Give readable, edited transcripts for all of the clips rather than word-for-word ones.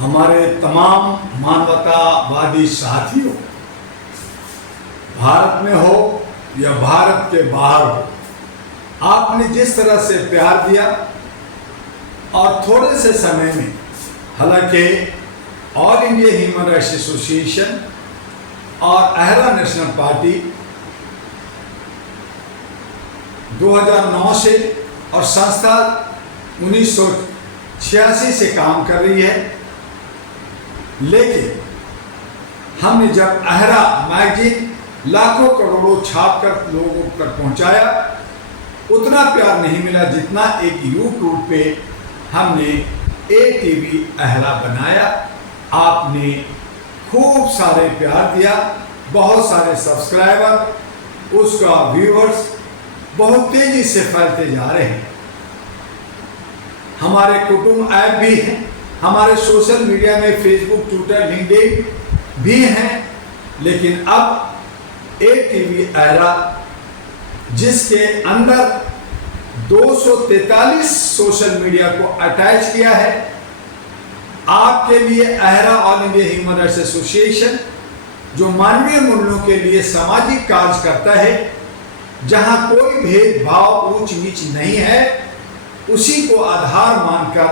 हमारे तमाम मानवतावादी साथियों, भारत में हो या भारत के बाहर हो, आपने जिस तरह से प्यार दिया और थोड़े से समय में, हालांकि all India human rights association और अहरा नेशनल पार्टी 2009 से और संस्था 1986 से काम कर रही है, लेकिन हमने जब अहरा मैगजीन लाखों करोड़ों छाप कर लोगों तक पहुंचाया, उतना प्यार नहीं मिला जितना एक यूट्यूब पे हमने ATV अहरा बनाया। आपने खूब सारे प्यार दिया, बहुत सारे सब्सक्राइबर, उसका व्यूअर्स बहुत तेजी से फैलते जा रहे हैं। हमारे कुटुंब ऐप भी हैं, हमारे सोशल मीडिया में फेसबुक, ट्विटर, लिंक्डइन भी हैं, लेकिन अब ATV अहरा, जिसके अंदर 243 सोशल मीडिया को अटैच किया है, आपके लिए AHRA all India human rights association जो मानवीय मूल्यों के लिए सामाजिक कार्य करता है, जहां कोई भेदभाव ऊंच नीच नहीं है, उसी को आधार मानकर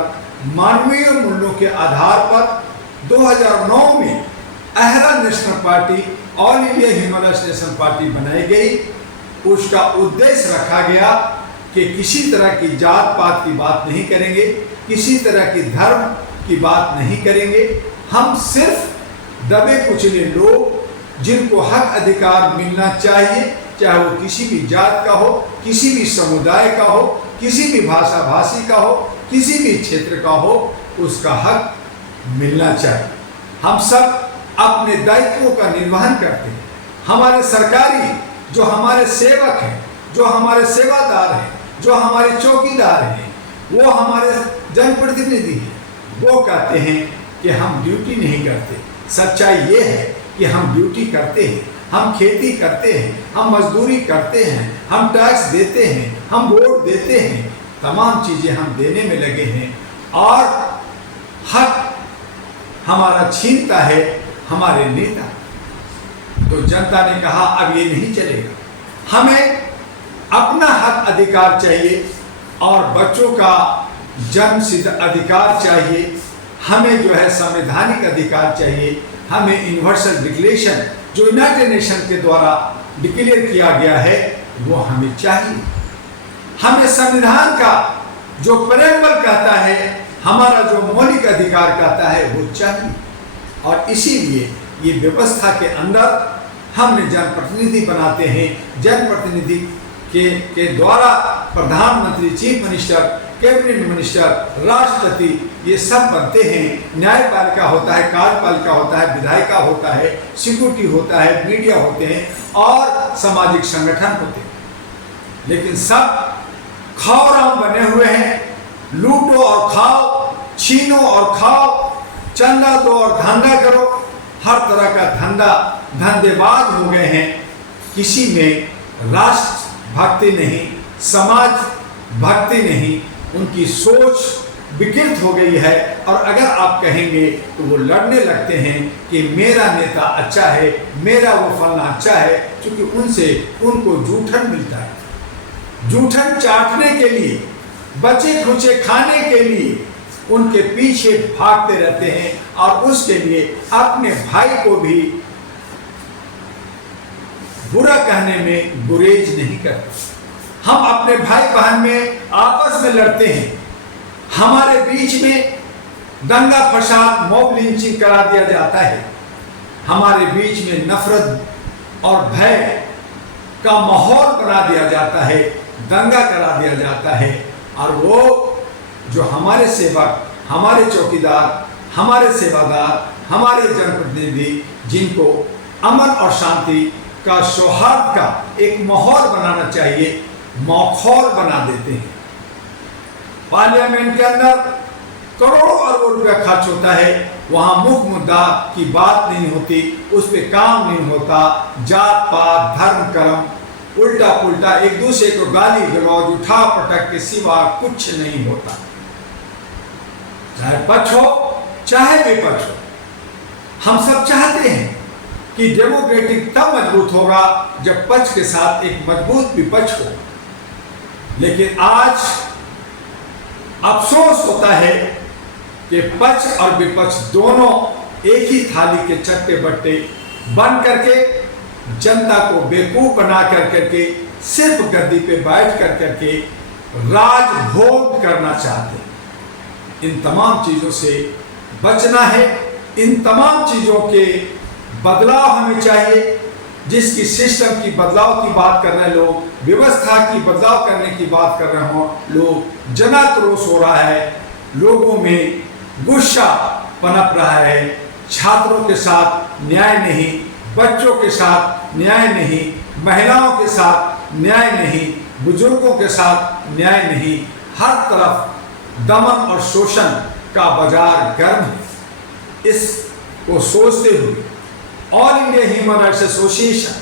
मानवीय मूल्यों के आधार पर 2009 में AHRA national party all India human rights national party बनाई गई। उसका उद्देश्य रखा गया कि किसी तरह की जात पात की बात नहीं करेंगे, किसी तरह की धर्म की बात नहीं करेंगे। हम सिर्फ दबे कुचले लोग जिनको हक अधिकार मिलना चाहिए, चाहे वो किसी भी जात का हो, किसी भी समुदाय का हो, किसी भी भाषा भाषी का हो, किसी भी क्षेत्र का हो, उसका हक मिलना चाहिए। हम सब अपने दायित्वों का निर्वहन करते हैं। हमारे सरकारी जो हमारे सेवक हैं, जो हमारे सेवादार हैं, जो हमारे चौकीदार हैं, वो हमारे जनप्रतिनिधि हैं, वो कहते हैं कि हम ड्यूटी नहीं करते। सच्चाई ये है कि हम ड्यूटी करते हैं, हम खेती करते हैं, हम मजदूरी करते हैं, हम टैक्स देते हैं, हम वोट देते हैं, तमाम चीजें हम देने में लगे हैं, और हक हमारा छीनता है हमारे नेता। तो जनता ने कहा अब ये नहीं चलेगा, हमें अपना हक अधिकार चाहिए और बच्चों का जन्म सिद्ध अधिकार चाहिए, हमें जो है संवैधानिक अधिकार चाहिए, हमें यूनिवर्सल डिक्लेरेशन जो यूनाइटेड नेशन के द्वारा डिक्लेयर किया गया है वो हमें चाहिए। हमें संविधान का जो प्रेम्बल कहता है, हमारा जो मौलिक अधिकार कहता है, वो चाहिए। और इसीलिए ये व्यवस्था के अंदर हमने जनप्रतिनिधि बनाते हैं। जनप्रतिनिधि के द्वारा प्रधानमंत्री, चीफ मिनिस्टर, कैबिनेट मिनिस्टर, राष्ट्रपति, ये सब बनते हैं। न्यायपालिका होता है, कार्यपालिका होता है, विधायिका होता है, सिक्योरिटी होता है, मीडिया होते हैं और सामाजिक संगठन होते हैं। लेकिन सब खाओराम बने हुए हैं, लूटो और खाओ, छीनो और खाओ, चंदा दो और धंधा करो, हर तरह का धंधा, धंधेबाज हो गए हैं। किसी में राष्ट्र भक्ति नहीं, समाज भक्ति नहीं, उनकी सोच विकृत हो गई है। और अगर आप कहेंगे तो वो लड़ने लगते हैं कि मेरा नेता अच्छा है, मेरा वो फलना अच्छा है, क्योंकि उनसे उनको जूठन मिलता है। जूठन चाटने के लिए, बचे खुचे खाने के लिए उनके पीछे भागते रहते हैं और उसके लिए अपने भाई को भी बुरा कहने में गुरेज नहीं करते। हम अपने भाई बहन में आपस में लड़ते हैं, हमारे बीच में दंगा फसाद, मॉब लिंचिंग करा दिया जाता है, हमारे बीच में नफरत और भय का माहौल बना दिया जाता है, दंगा करा दिया जाता है। और वो जो हमारे सेवक, हमारे चौकीदार, हमारे सेवादार, हमारे जनप्रतिनिधि, जिनको अमन और शांति का, सौहार्द का एक माहौल बनाना चाहिए, मौखौल बना देते हैं। पार्लियामेंट के अंदर करोड़ों अरबों रुपया खर्च होता है, वहां मुख्य मुद्दा की बात नहीं होती, उस पर काम नहीं होता। जात पात, धर्म कर्म, उल्टा पुल्टा एक दूसरे को गाली गलौज, उठा पटक के सिवा कुछ नहीं होता। चाहे पक्ष हो चाहे विपक्ष हो, हम सब चाहते हैं कि डेमोक्रेटिक तब मजबूत होगा जब पक्ष के साथ एक मजबूत विपक्ष हो। लेकिन आज अफसोस होता है कि पक्ष और विपक्ष दोनों एक ही थाली के चट्टे बट्टे बन करके जनता को बेवकूफ बना करके सिर्फ गद्दी पे बैठ करके राजभोग करना चाहते हैं। इन तमाम चीजों से बचना है। इन तमाम चीजों के बदलाव हमें चाहिए। जिसकी सिस्टम की बदलाव की बात कर रहे लोग, व्यवस्था की बदलाव करने की बात कर रहे हो लोग, जनाक्रोश हो रहा है, लोगों में गुस्सा पनप रहा है। छात्रों के साथ न्याय नहीं, बच्चों के साथ न्याय नहीं, महिलाओं के साथ न्याय नहीं, बुजुर्गों के साथ न्याय नहीं। हर तरफ दमन और शोषण का बाजार गर्म है। इसको सोचते हुए all India human rights association,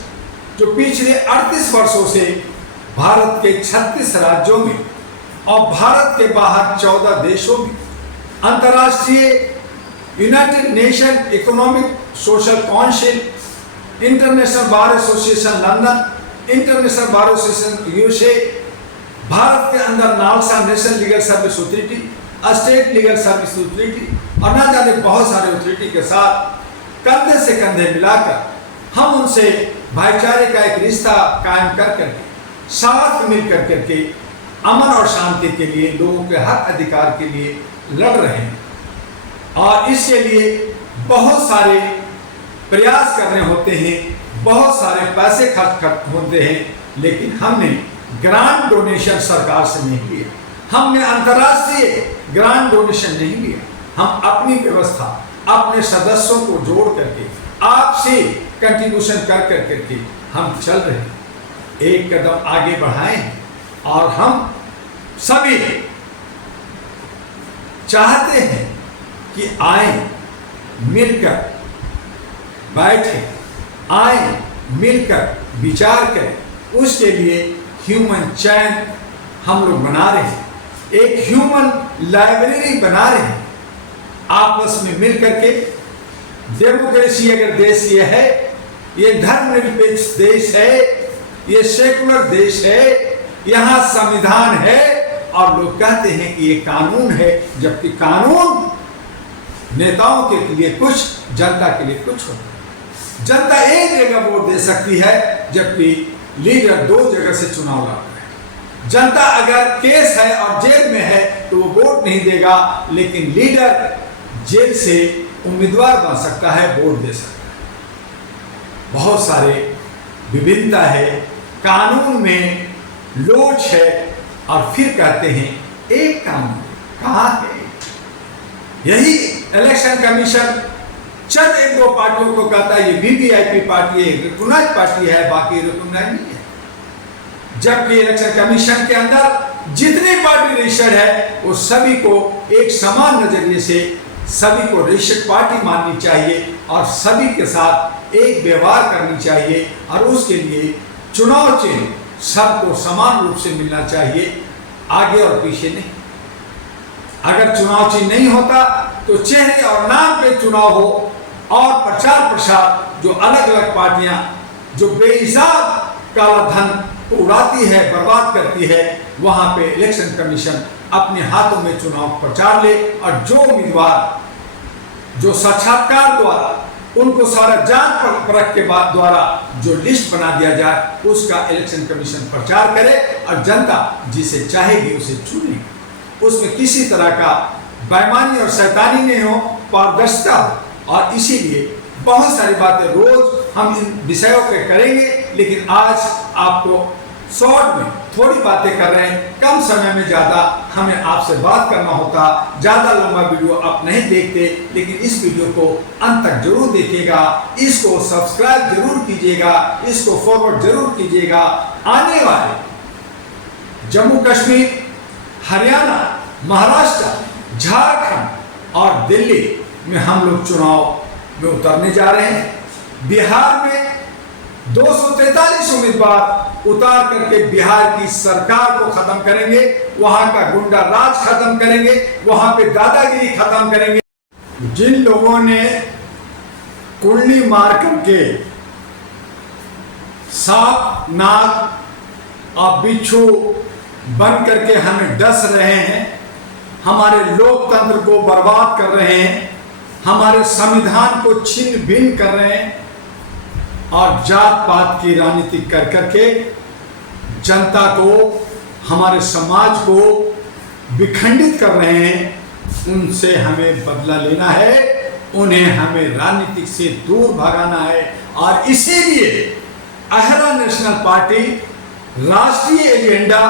जो पिछले 38 वर्षों से भारत के 36 राज्यों में और भारत के बाहर 14 देशों में अंतर्राष्ट्रीय United nation economic social council, international bar association London, international bar association USA, Bharat के अंदर NALSA national legal service authority, state legal service authority और ना जाने बहुत सारे अथॉरिटी के साथ कंधे से कंधे मिलाकर हम उनसे भाईचारे का एक रिश्ता कायम कर करके साथ मिल कर करके अमन और शांति के लिए, लोगों के हक अधिकार के लिए लड़ रहे हैं। और इसके लिए बहुत सारे प्रयास करने होते हैं, बहुत सारे पैसे खर्च होते हैं, लेकिन हमने ग्रांट डोनेशन सरकार से नहीं लिया, हमने अंतर्राष्ट्रीय ग्रांट डोनेशन नहीं लिया। हम अपनी व्यवस्था, अपने सदस्यों को जोड़ करके आपसे कंट्रीब्यूशन कर करके हम चल रहे हैं। एक कदम आगे बढ़ाएं और हम सभी चाहते हैं कि आए मिलकर बैठे, आए मिलकर विचार करें। उसके लिए ह्यूमन चैन हम लोग बना रहे हैं, एक ह्यूमन लाइब्रेरी बना रहे हैं। आपस में मिल करके डेमोक्रेसी अगर देश ये है, ये धर्मनिरपेक्ष देश है, ये सेकुलर देश है, यहाँ संविधान है और लोग कहते हैं कि ये कानून है, जबकि कानून नेताओं के लिए कुछ, जनता के लिए कुछ होता है। जनता एक जगह वोट दे सकती है, जबकि लीडर 2 जगह से चुनाव लड़ता है। जनता अगर केस है और जेल में है तो वो वोट नहीं देगा, लेकिन लीडर जेल से उम्मीदवार बन सकता है, वोट दे सकता है। बहुत सारे विभिन्नता है, कानून में लोच है और फिर कहते हैं एक कानून कहाँ है। यही इलेक्शन कमीशन चंद 1-2 पार्टियों को कहता है ये वीवीआईपी पार्टी है, रिकॉग्नाइज्ड पार्टी है, बाकी रिकॉग्नाइज्ड नहीं है। जबकि इलेक्शन कमीशन के अंदर जितनी पार्टी रजिस्टर्ड है वो सभी को एक समान नजरिए से सभी को रजिस्टर्ड पार्टी माननी चाहिए और सभी के साथ एक व्यवहार करनी चाहिए। और उसके लिए चुनाव चिन्ह सबको समान रूप से मिलना चाहिए, आगे और पीछे नहीं। अगर चुनाव चिन्ह नहीं होता तो चेहरे और नाम पे चुनाव हो और प्रचार प्रसार जो अलग अलग पार्टियां जो बेहिसाब काला धन उड़ाती है, बर्बाद करती है, वहां पे इलेक्शन कमीशन अपने हाथों में चुनाव प्रचार ले और जो उम्मीदवार जो साक्षात्कार द्वारा उनको सारा जांच परख के बाद द्वारा जो लिस्ट बना दिया जाए उसका इलेक्शन कमीशन प्रचार करे और जनता जिसे चाहेगी उसे चुनेगी। उसमें किसी तरह का बेईमानी और शैतानी नहीं हो, पारदर्शिता हो। और इसीलिए बहुत सारी बातें रोज हम इन विषयों पे करेंगे, लेकिन आज आपको शॉर्ट में थोड़ी बातें कर रहे हैं, कम समय में ज़्यादा हमें आपसे बात करना होता, ज़्यादा लंबा वीडियो आप नहीं देखते, लेकिन इस वीडियो को अंत तक जरूर देखिएगा, इसको सब्सक्राइब जरूर कीजिएगा, इसको फॉरवर्ड जरूर कीजिएगा। आने वाले जम्मू कश्मीर, हरियाणा, महाराष्ट्र, झारखंड और दिल्ली में हम लोग चुनाव में उतरने जा रहे हैं। बिहार में 243 उम्मीदवार उतार करके बिहार की सरकार को खत्म करेंगे, वहां का गुंडा राज खत्म करेंगे, वहां पे दादागिरी खत्म करेंगे। जिन लोगों ने कुंडली मार करके सांप, नाग और बिच्छू बन करके हमें डस रहे हैं, हमारे लोकतंत्र को बर्बाद कर रहे हैं, हमारे संविधान को छिन्न भिन्न कर रहे हैं और जात पात की राजनीति कर करके जनता को, हमारे समाज को विखंडित कर रहे हैं, उनसे हमें बदला लेना है, उन्हें हमें राजनीति से दूर भगाना है। और इसीलिए अहरा नेशनल पार्टी राष्ट्रीय एजेंडा,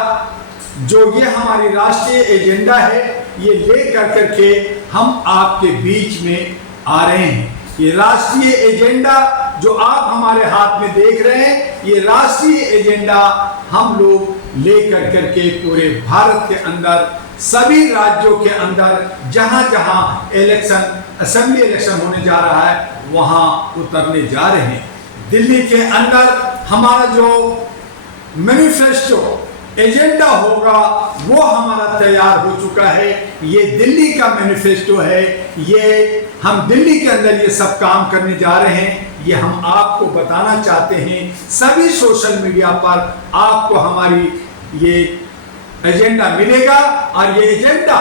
जो ये हमारी राष्ट्रीय एजेंडा है, ये ले करके हम आपके बीच में आ रहे हैं। ये राष्ट्रीय एजेंडा जो आप हमारे हाथ में देख रहे हैं, ये राष्ट्रीय एजेंडा हम लोग ले करके पूरे भारत के अंदर, सभी राज्यों के अंदर जहां जहां इलेक्शन, असेंबली इलेक्शन होने जा रहा है, वहां उतरने जा रहे हैं। दिल्ली के अंदर हमारा जो मैनिफेस्टो एजेंडा होगा वो हमारा तैयार हो चुका है। ये दिल्ली का मैनिफेस्टो है, ये हम दिल्ली के अंदर ये सब काम करने जा रहे हैं। ये हम आपको बताना चाहते हैं, सभी सोशल मीडिया पर आपको हमारी ये एजेंडा मिलेगा। और ये एजेंडा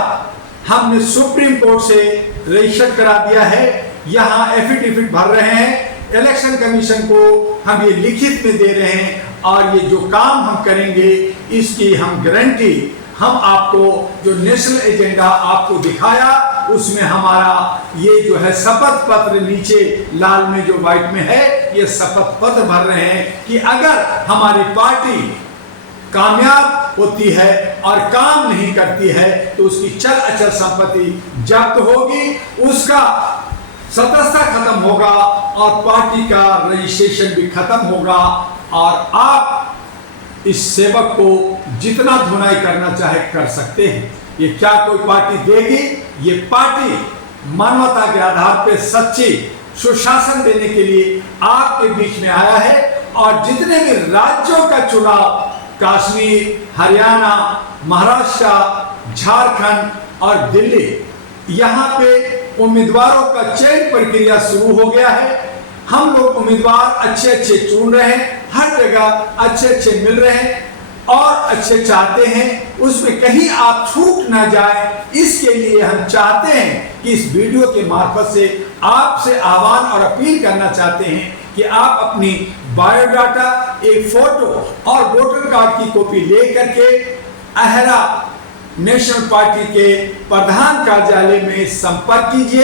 हमने सुप्रीम कोर्ट से रजिस्टर करा दिया है, यहाँ एफिडेविट भर रहे हैं, इलेक्शन कमीशन को हम ये लिखित में दे रहे हैं। और ये जो काम हम करेंगे इसकी हम गारंटी, हम आपको जो नेशनल एजेंडा आपको दिखाया उसमें हमारा ये जो है शपथ पत्र नीचे लाल में जो व्हाइट में है, ये शपथ पत्र भर रहे हैं कि अगर हमारी पार्टी कामयाब होती है और काम नहीं करती है तो उसकी चल अचल संपत्ति जब्त होगी, उसका सदस्यता खत्म होगा और पार्टी का रजिस्ट्रेशन भी खत्म होगा। और आप इस सेवक को जितना धुनाई करना चाहे कर सकते हैं। ये क्या कोई पार्टी देगी? ये पार्टी मानवता के आधार पे सच्ची सुशासन देने के लिए आपके बीच में आया है। और जितने भी राज्यों का चुनाव, कश्मीर, हरियाणा, महाराष्ट्र, झारखंड और दिल्ली, यहाँ पे उम्मीदवारों का चयन प्रक्रिया शुरू हो गया है। हम लोग उम्मीदवार अच्छे अच्छे चुन रहे हैं, हर जगह अच्छे अच्छे मिल रहे हैं और अच्छे चाहते हैं, उसमें कहीं आप छूट ना जाए, इसके लिए हम चाहते हैं कि इस वीडियो के मार्फत से आपसे आह्वान और अपील करना चाहते हैं कि आप अपनी बायोडाटा, एक फोटो और वोटर कार्ड की कॉपी ले करके अहरा नेशनल पार्टी के प्रधान कार्यालय में संपर्क कीजिए।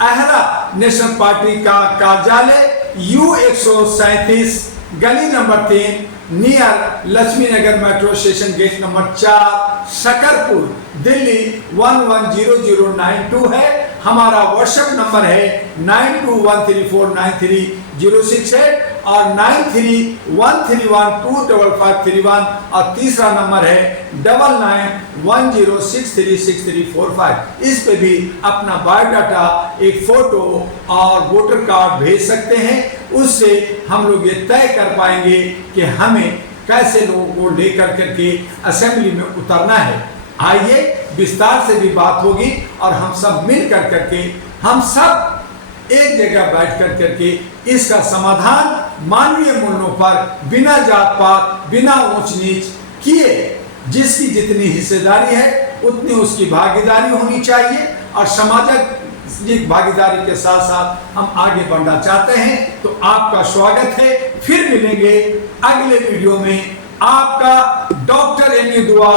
अहरा नेशनल पार्टी का कार्यालय U137 गली number 3 near Lakshmi Nagar metro station gate number 4 Shakarpur Delhi 110092 है। हमारा व्हाट्सएप नंबर है 9213493068 और 9313125531 और तीसरा नंबर है 9910636345। इस पे भी अपना बायोडाटा, एक फोटो और वोटर कार्ड भेज सकते हैं। उससे हम लोग ये तय कर पाएंगे कि हमें कैसे लोगों को लेकर करके असेंबली में उतरना है। आइए विस्तार से भी बात होगी और हम सब मिल कर करके, हम सब एक जगह बैठ कर करके इसका समाधान मानवीय मूल्यों पर, बिना जात पात, बिना ऊंच नीच किए, जिसकी जितनी हिस्सेदारी है उतनी उसकी भागीदारी होनी चाहिए। और सामाजिक भागीदारी के साथ साथ हम आगे बढ़ना चाहते हैं। तो आपका स्वागत है। फिर मिलेंगे अगले वीडियो में। आपका डॉक्टर एम.ए. दुआ,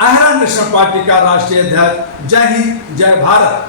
अहरा नेशनल पार्टी का राष्ट्रीय अध्यक्ष। जय हिंद, जय भारत।